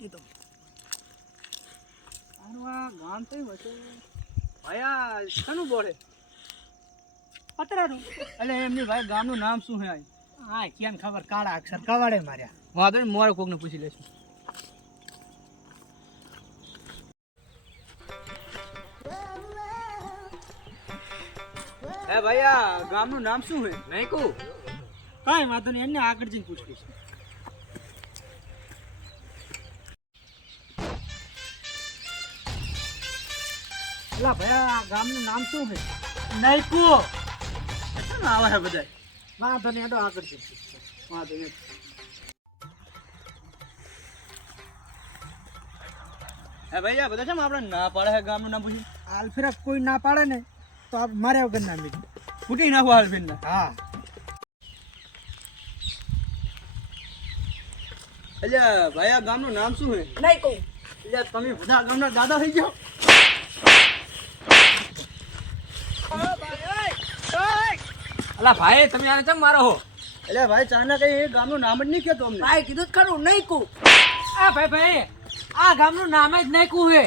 એ તો આ ગામ તો વચ્ચે ભાયા શાનું બોલે પતરાનું એટલે એમની ભાઈ ગામનું નામ શું હે હા કેમ ખબર કાળા અક્ષર કવાડે માર્યા વાંધો નહીં મોરે કોકને પૂછી લેશું હે ભાઈ ગામનું નામ શું હે નહીં કહું કાંઈ વાંધો નહીં એને આગળ જઈને પૂછી લઈશું એલા ભાઈ ગામનું નામ શું છે નહીં કહું શું આવે છે બધા વાંધો નહીં એડો આગળ જઈશું વાંધો નહીં હે ભાઈ બધા છે આપણે ના પાડે છે ગામનું નામ પૂછ્યું હાલફેરા કોઈ ના પાડે ને તો મારે વગર ના મિલી ફૂટી નાખો હાલફેર ના હા અલ્યા ભાઈ આ ગામનું નામ શું છે નહીં કહું અલ્યા તમે બધા ગામના દાદા થઈ ગયો અલા ભાઈ તમે આને ચમ મારો હો અલ્યા ભાઈ ચાના કઈ એ ગામનું નામ જ નહીં કહેતો અમને ભાઈ કીધું જ ખરું નહીં કહું આ ભાઈ આ ગામનું નામ જ નહીં કહું હે